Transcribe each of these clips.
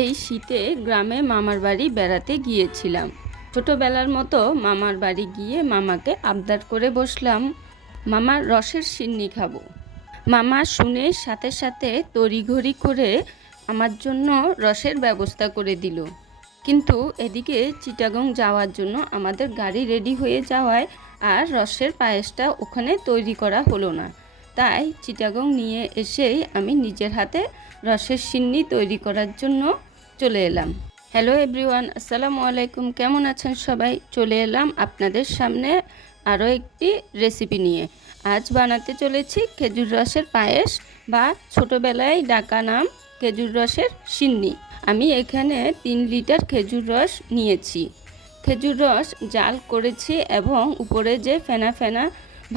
এই শীতে গ্রামে মামার বাড়ি বেড়াতে গিয়েছিলাম। ছোটোবেলার মতো মামার বাড়ি গিয়ে মামাকে আবদার করে বসলাম মামার রসের সিন্নি খাব। মামা শুনে সাথে সাথে তড়িঘড়ি করে আমার জন্য রসের ব্যবস্থা করে দিল। কিন্তু এদিকে চিটাগং যাওয়ার জন্য আমাদের গাড়ি রেডি হয়ে যাওয়ায় আর রসের পায়েসটা ওখানে তৈরি করা হলো না। তাই চিটাগং নিয়ে এসেই আমি নিজের হাতে রসের সিন্নি তৈরি করার জন্য চলে এলাম। হ্যালো এভরিওয়ান, আসসালামু আলাইকুম। কেমন আছেন সবাই? চলে এলাম আপনাদের সামনে আরও একটি রেসিপি নিয়ে। আজ বানাতে চলেছি খেজুর রসের পায়েস বা ছোটোবেলায় ডাকা নাম খেজুর রসের সিন্নি। আমি এখানে তিন লিটার খেজুর রস নিয়েছি। খেজুর রস জাল করেছি এবং উপরে যে ফেনা ফেনা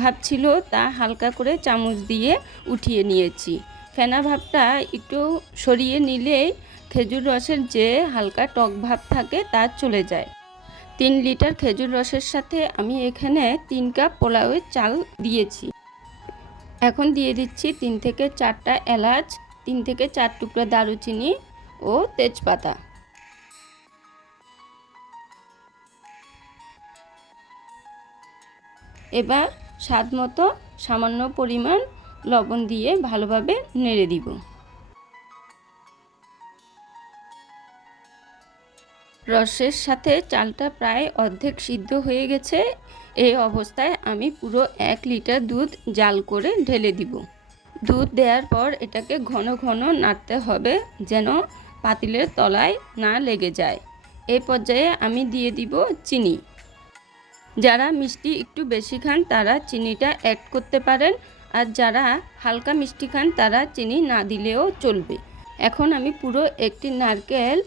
ভাব ছিল তা হালকা করে চামচ দিয়ে উঠিয়ে নিয়েছি। ফেনা ভাবটা একটু সরিয়ে নিলেই খেজুর রসের যে হালকা টক ভাব থাকে তা চলে যায়। তিন লিটার খেজুর রসের সাথে আমি এখানে তিন কাপ পোলাওয়ের চাল দিয়েছি। এখন দিয়ে দিচ্ছি তিন থেকে চারটা এলাচ, তিন থেকে চার টুকরা দারুচিনি ও তেজপাতা। এবার স্বাদ মতো সামান্য পরিমাণ লবণ দিয়ে ভালোভাবে নেড়ে দিব। রসের সাথে চালটা প্রায় অর্ধেক সিদ্ধ হয়ে গেছে। এই অবস্থায় আমি পুরো এক লিটার দুধ জাল করে ঢেলে দিব। দুধ দেওয়ার পর এটাকে ঘন ঘন নাড়তে হবে যেন পাতিলের তলায় না লেগে যায়। এই পর্যায়ে আমি দিয়ে দিব চিনি। যারা মিষ্টি একটু বেশি খান, তারা চিনিটা অ্যাড করতে পারেন। আর যারা হালকা মিষ্টি খান, তারা চিনি না দিলেও চলবে। এখন আমি পুরো একটি নারকেল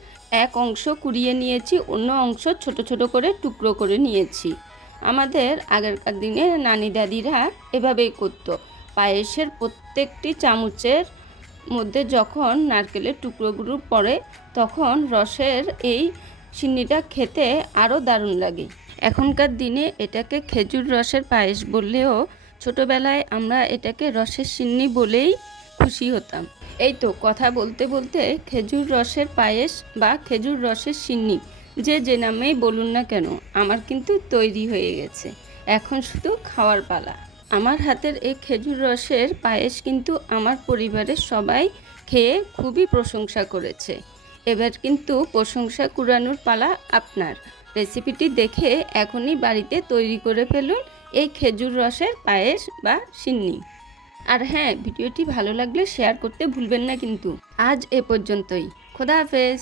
এক অংশ কুড়িয়ে নিয়েছি, অন্য অংশ ছোট ছোট করে টুকরো করে নিয়েছি। আমাদের আগেরকার দিনে নানি দাদিরা এভাবেই করতো। পায়েসের প্রত্যেকটি চামচের মধ্যে যখন নারকেলের টুকরোগুলো পড়ে, তখন রসের এই সিন্নিটা খেতে আরও দারুণ লাগে। এখনকার দিনে এটাকে খেজুর রসের পায়েস বললেও ছোটোবেলায় আমরা এটাকে রসের সিন্নি বলেই খুশি হতাম। এই তো কথা বলতে বলতে খেজুর রসের পায়েস বা খেজুর রসের সিন্নি, যে যে নামেই বলুন না কেন, আমার কিন্তু তৈরি হয়ে গেছে। এখন শুধু খাওয়ার পালা। আমার হাতের এই খেজুর রসের পায়েস কিন্তু আমার পরিবারের সবাই খেয়ে খুবই প্রশংসা করেছে। এবার কিন্তু প্রশংসা কুড়ানোর পালা আপনার। রেসিপিটি দেখে এখনই বাড়িতে তৈরি করে ফেলুন এই খেজুর রসের পায়েস বা সিন্নি। আর হ্যাঁ ভিডিওটি ভালো লাগলে শেয়ার করতে ভুলবেন না কিন্তু। আজ এ পর্যন্তই। খোদা হাফেজ।